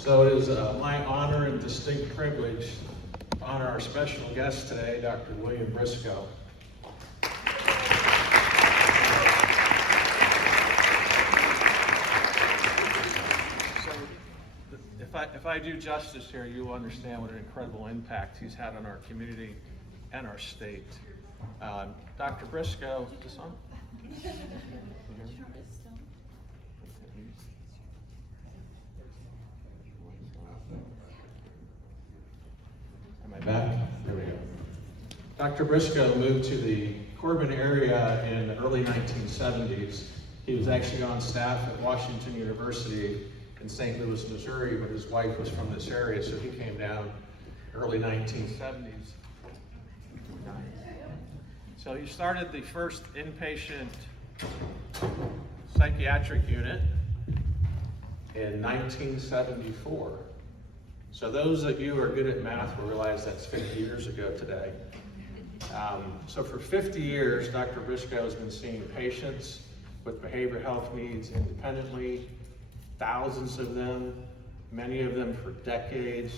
So it is my honor and distinct privilege to honor our special guest today, Dr. William Briscoe. So if I do justice here, you will understand what an incredible impact he's had on our community and our state. Dr. Briscoe, is this on? Am I back? There we go. Dr. Briscoe moved to the Corbin area in the early 1970s. He was actually on staff at Washington University in St. Louis, Missouri, but his wife was from this area, so he came down early 1970s. So he started the first inpatient psychiatric unit in 1974. So those of you who are good at math will realize that's 50 years ago today. So for 50 years, Dr. Briscoe has been seeing patients with behavioral health needs independently, thousands of them, many of them for decades.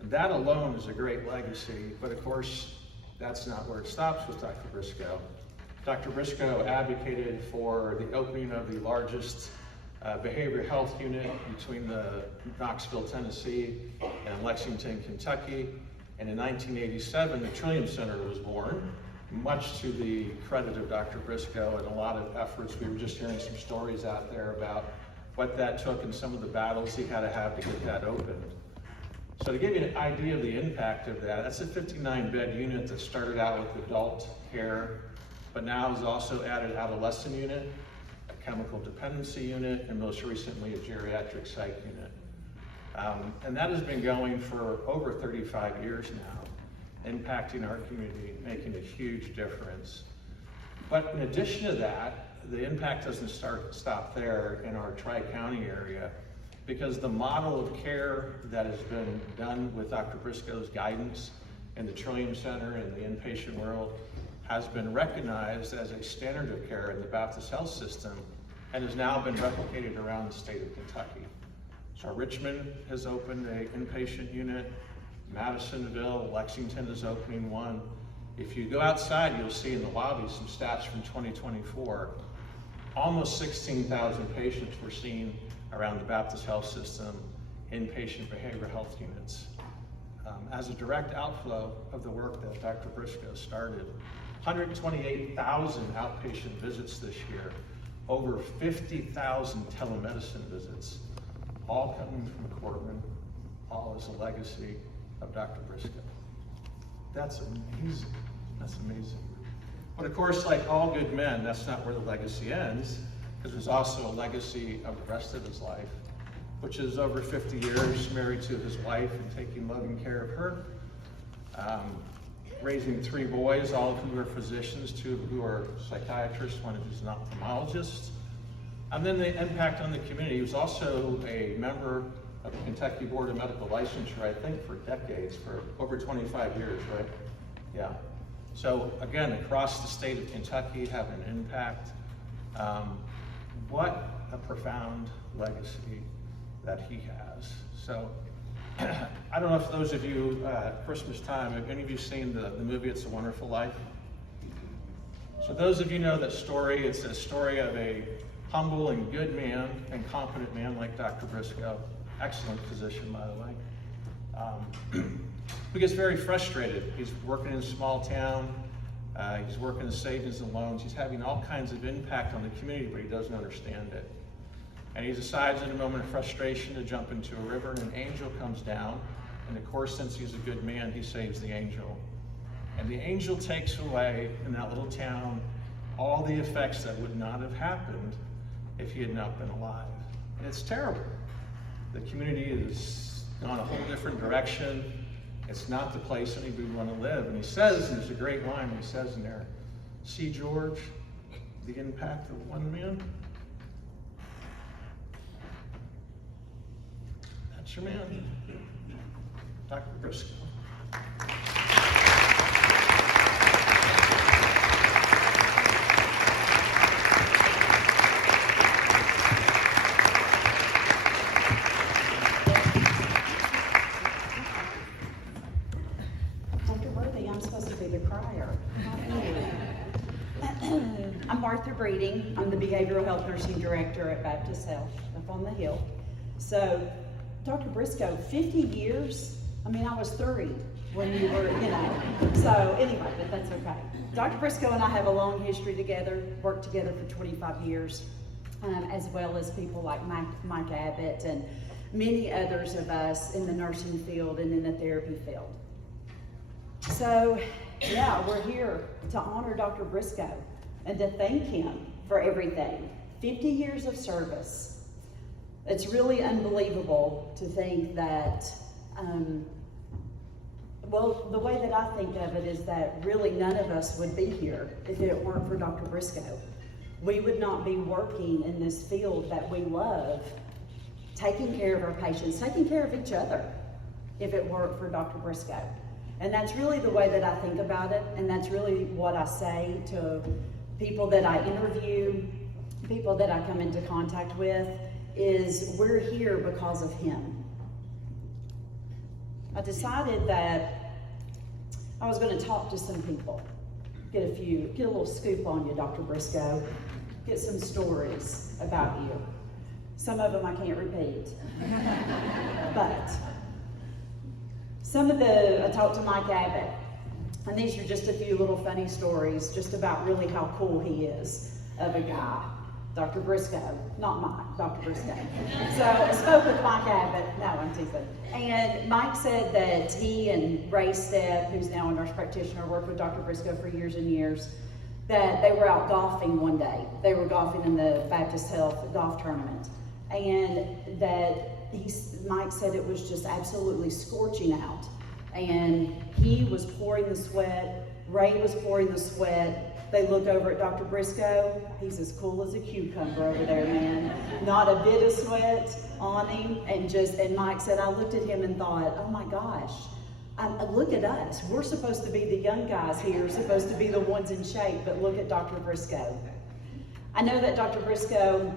And that alone is a great legacy, but of course, that's not where it stops with Dr. Briscoe. Dr. Briscoe advocated for the opening of the largest behavioral health unit between Knoxville, Tennessee and Lexington, Kentucky. And in 1987, the Trillium Center was born, much to the credit of Dr. Briscoe and a lot of efforts. We were just hearing some stories out there about what that took and some of the battles he had to have to get that opened. So to give you an idea of the impact of that, that's a 59-bed unit that started out with adult care, but now has also added adolescent unit, a chemical dependency unit, and most recently a geriatric psych unit. And that has been going for over 35 years now, impacting our community, making a huge difference. But in addition to that, the impact doesn't stop there in our Tri-County area, because the model of care that has been done with Dr. Briscoe's guidance in the Trillium Center and the inpatient world has been recognized as a standard of care in the Baptist health system and has now been replicated around the state of Kentucky. So Richmond has opened an inpatient unit, Madisonville, Lexington is opening one. If you go outside, you'll see in the lobby some stats from 2024. Almost 16,000 patients were seen around the Baptist health system, inpatient behavioral health units. As a direct outflow of the work that Dr. Briscoe started, 128,000 outpatient visits this year, over 50,000 telemedicine visits, all coming from Corbin, all as a legacy of Dr. Briscoe. That's amazing, that's amazing. But of course, like all good men, that's not where the legacy ends, because there's also a legacy of the rest of his life, which is over 50 years married to his wife and taking loving care of her, raising 3 boys, all of whom are physicians, 2 of who are psychiatrists, 1 who's an ophthalmologist. And then the impact on the community. He was also a member of the Kentucky Board of Medical Licensure, I think for decades, for over 25 years, right? Yeah. So again, across the state of Kentucky, having an impact. What a profound legacy that he has. So I don't know if those of you at Christmas time, have any of you seen the movie It's a Wonderful Life? So those of you know that story. It's a story of a humble and good man and competent man like Dr. Briscoe, excellent physician, by the way, who gets very frustrated. He's working in a small town, he's working in savings and loans, he's having all kinds of impact on the community, but he doesn't understand it. And he decides in a moment of frustration to jump into a river, and an angel comes down, and of course, since he's a good man, he saves the angel. And the angel takes away, in that little town, all the effects that would not have happened if he had not been alive. And it's terrible. The community has gone a whole different direction. It's not the place anybody would want to live. And he says, and there's a great line he says in there, "See, George, the impact of one man? That's your man, Dr. Briscoe." Behavioral Health Nursing Director at Baptist Health up on the hill. So, Dr. Briscoe, 50 years? I mean, I was 3 when you were, So anyway, but that's okay. Dr. Briscoe and I have a long history together, worked together for 25 years, as well as people like Mike Abbott and many others of us in the nursing field and in the therapy field. So, yeah, we're here to honor Dr. Briscoe and to thank him for everything. 50 years of service. It's really unbelievable to think that, well, the way that I think of it is that really none of us would be here if it weren't for Dr. Briscoe. We would not be working in this field that we love, taking care of our patients, taking care of each other, if it weren't for Dr. Briscoe. And that's really the way that I think about it, and that's really what I say to people that I interview, people that I come into contact with, is we're here because of him. I decided that I was going to talk to some people, get a little scoop on you, Dr. Briscoe, get some stories about you. Some of them I can't repeat, but I talked to Mike Abbott, and these are just a few little funny stories just about really how cool he is of a guy. Dr. Briscoe, not Mike, Dr. Briscoe. So I spoke with Mike Abbott, no, I'm teasing. And Mike said that he and Ray Stepp, who's now a nurse practitioner, worked with Dr. Briscoe for years and years, that they were out golfing one day. They were golfing in the Baptist Health golf tournament. And that Mike said it was just absolutely scorching out. And he was pouring the sweat, Ray was pouring the sweat. They look over at Dr. Briscoe. He's as cool as a cucumber over there, man. Not a bit of sweat on him. And Mike said, I looked at him and thought, oh my gosh, look at us. We're supposed to be the young guys here, supposed to be the ones in shape, but look at Dr. Briscoe. I know that Dr. Briscoe,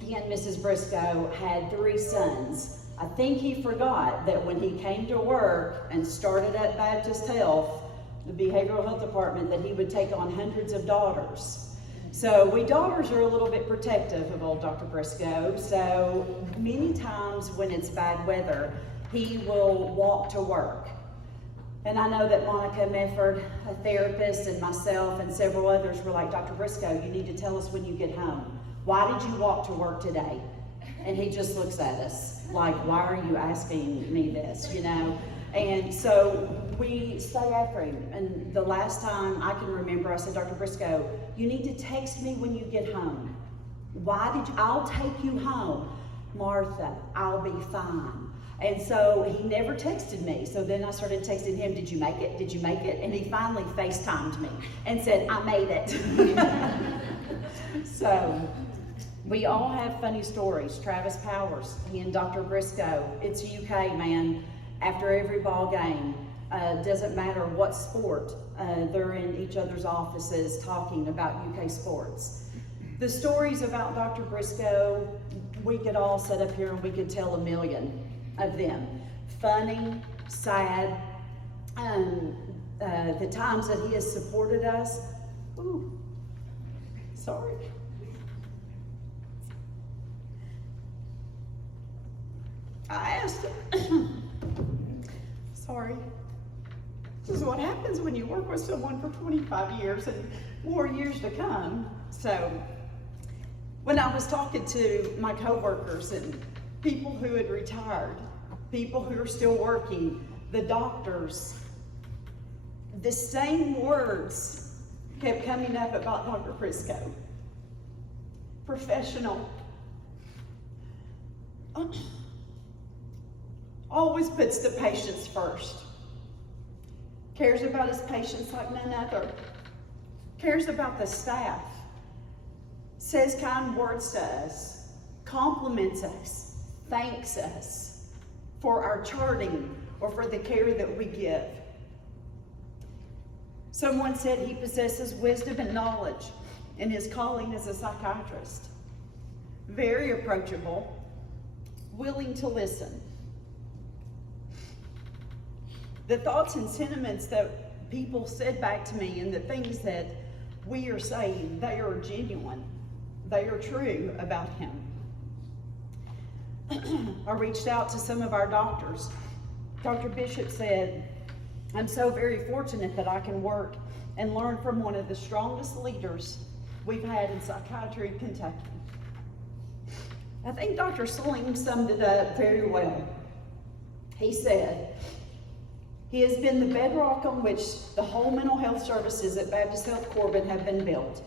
he and Mrs. Briscoe had 3 sons. I think he forgot that when he came to work and started at Baptist Health, the behavioral health department, that he would take on hundreds of daughters. So we daughters are a little bit protective of old Dr. Briscoe. So many times when it's bad weather, he will walk to work. And I know that Monica Mefford, a therapist, and myself and several others were like, Dr. Briscoe, you need to tell us when you get home. Why did you walk to work today? And he just looks at us like, why are you asking me this, And so we stay after him. And the last time I can remember, I said, Dr. Briscoe, you need to text me when you get home. I'll take you home. Martha, I'll be fine. And so he never texted me. So then I started texting him, did you make it? Did you make it? And he finally FaceTimed me and said, I made it. So we all have funny stories. Travis Powers, he and Dr. Briscoe, it's UK, man. After every ball game, doesn't matter what sport, they're in each other's offices talking about UK sports. The stories about Dr. Briscoe, we could all sit up here and we could tell a million of them. Funny, sad, the times that he has supported us. Ooh, sorry. I asked him, sorry. This is what happens when you work with someone for 25 years and more years to come. So when I was talking to my coworkers and people who had retired, people who are still working, the doctors, the same words kept coming up about Dr. Briscoe. Professional. Always puts the patients first. Cares about his patients like none other. Cares about the staff. Says kind words to us. Compliments us. Thanks us for our charting or for the care that we give. Someone said he possesses wisdom and knowledge in his calling as a psychiatrist. Very approachable, willing to listen. The thoughts and sentiments that people said back to me and the things that we are saying, they are genuine. they are true about him. I reached out to some of our doctors. Dr. Bishop said, "I'm so very fortunate that I can work and learn from one of the strongest leaders we've had in psychiatry in Kentucky." I think Dr. Sling summed it up very well. He said, "He has been the bedrock on which the whole mental health services at Baptist Health Corbin have been built,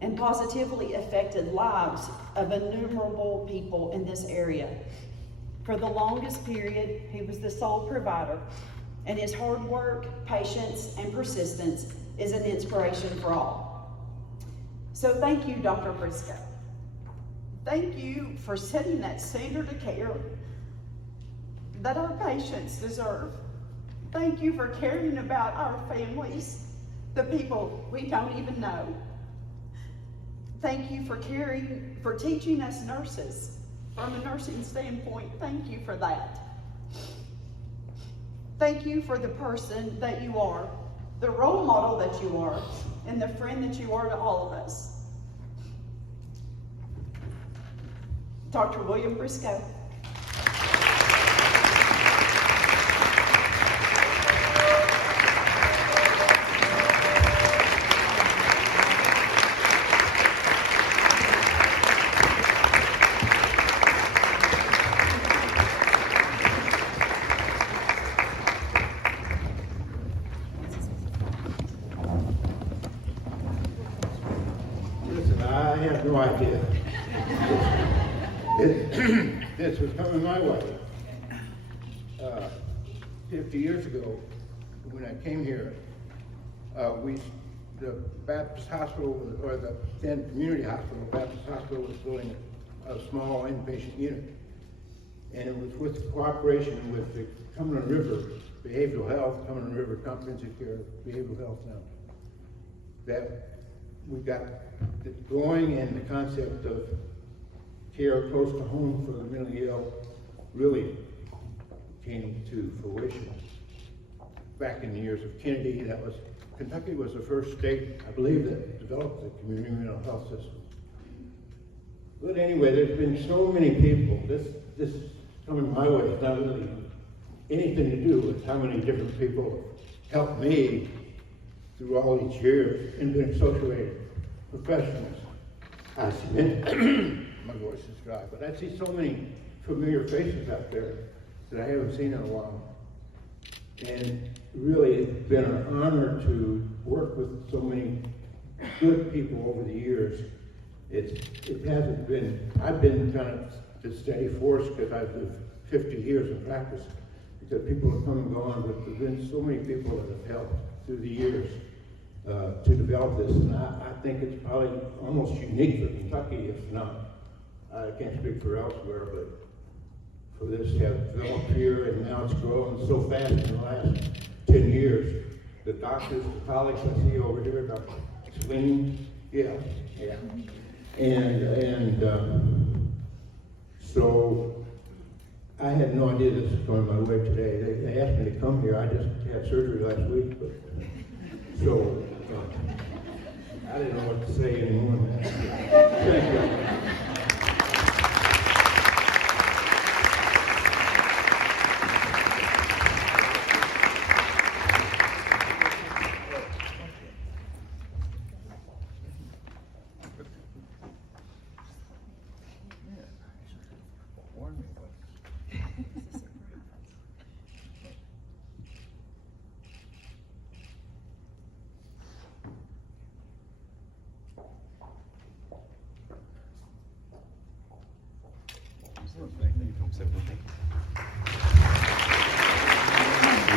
and positively affected lives of innumerable people in this area. For the longest period, he was the sole provider, and his hard work, patience, and persistence is an inspiration for all." So thank you, Dr. Briscoe. Thank you for setting that standard of care that our patients deserve. Thank you for caring about our families, the people we don't even know. Thank you for teaching us nurses from a nursing standpoint. Thank you for that. Thank you for the person that you are, the role model that you are, and the friend that you are to all of us. Dr. William Briscoe. Listen, I have no idea. This was coming my way. 50 years ago, when I came here, the Baptist Hospital, or the then community hospital, Baptist Hospital, was building a small inpatient unit. And it was with the cooperation with the Cumberland River Behavioral Health, Cumberland River Comprehensive Care Behavioral Health now, that we got it going, and the concept of care close to home for the mentally ill really came to fruition. Back in the years of Kennedy, Kentucky was the first state, I believe, that developed the community mental health system. But anyway, there's been so many people, this coming my way is not really anything to do with how many different people helped me through all these years and been associated professionals. I see my voice is dry, but I see so many familiar faces out there that I haven't seen in a while. And really, it's been an honor to work with so many good people over the years. It hasn't been, I've been kind of the steady force because I've lived 50 years in practice, because people have come and gone, but there's been so many people that have helped through the years to develop this. And I think it's probably almost unique for Kentucky, if not, I can't speak for elsewhere, but for this to have developed here, and now it's grown so fast in the last 10 years. The doctors, the colleagues I see over here, Dr. Sling, yeah. And so I had no idea this was going my way today. They asked me to come here. I just had surgery last week, but so I didn't know what to say anymore. Thank you.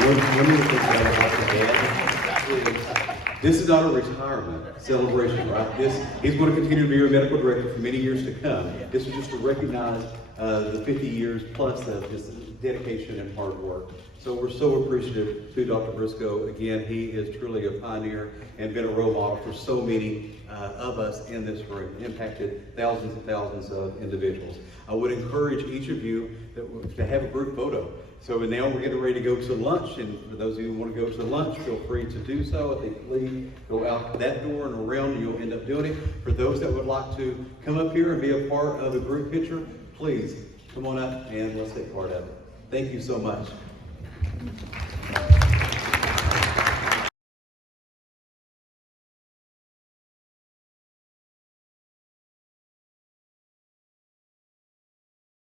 One of the things that I like to add is this is not a retirement celebration, right? He's going to continue to be your medical director for many years to come. This is just to recognize the 50 years plus of his dedication and hard work. So we're so appreciative to Dr. Briscoe. Again, he is truly a pioneer and been a role model for so many of us in this room, impacted thousands and thousands of individuals. I would encourage each of you to have a group photo. So now we're getting ready to go to lunch, and for those of you who want to go to lunch, feel free to do so. If they leave, go out that door and around, and you'll end up doing it. For those that would like to come up here and be a part of the group picture, please come on up and let's take part of it. Thank you so much.